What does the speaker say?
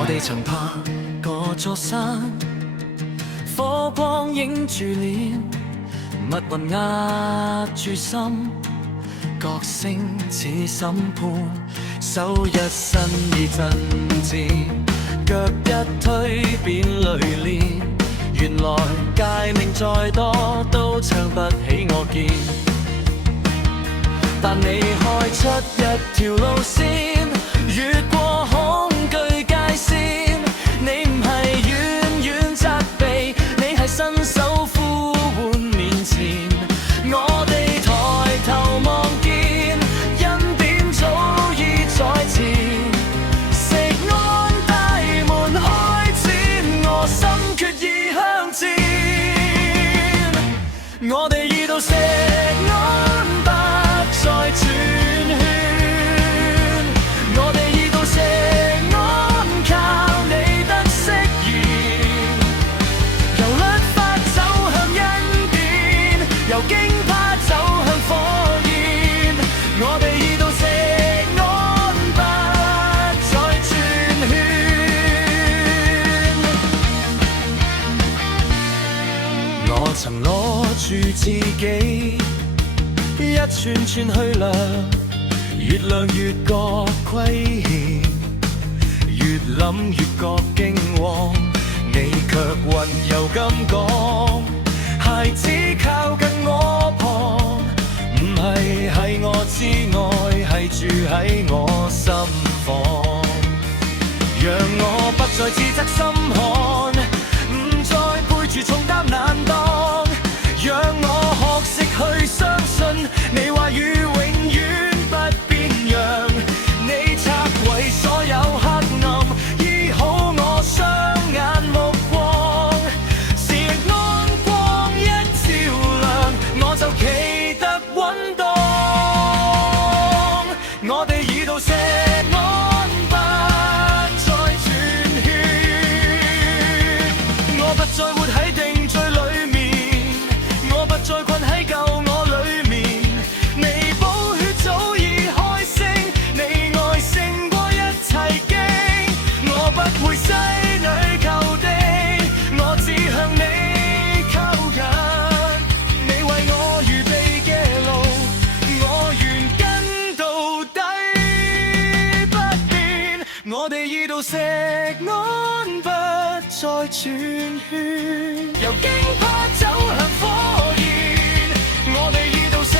我哋曾拍過座山，火光映住臉，密雲壓住心，角聲似審判，手一伸已震顫，腳一推變淚漣。原來誡命再多都唱不起我見，但你開出一條路線，越過恐懼界線。你唔係遠遠責備，你係伸手呼喚面前。我哋抬頭望見，恩典早已在前。錫安大門開展，我心決意向前。我哋已到錫安，不再轉圈。我哋已到錫安，靠你得釋言。由律法走向恩典，由驚怕走向火焰。我哋已到錫安，不再轉圈。我曾攞住自己，一串串去量，越量越覺虧欠，越諗越覺驚惶。你卻溫柔咁講，孩子靠近我旁，唔係係我之愛，係住喺我心房，讓我不再自責心寒，唔再背住重擔難當，讓我學識去相信你話語永遠不變樣。你拆毀所有黑暗，醫好我雙眼目光。錫安光一照亮，我就企得穩當。我哋已到錫安，不再轉圈。我不再活喺定罪裏面，我不再困喺舊我裏面。你寶血早已開聲，你愛勝過一切驚。我不會西女求地，我只向你靠近。你為我預備嘅路，我願跟到底不變。我哋已到錫安，不再轉圈，由驚怕走向火焰。我哋已到錫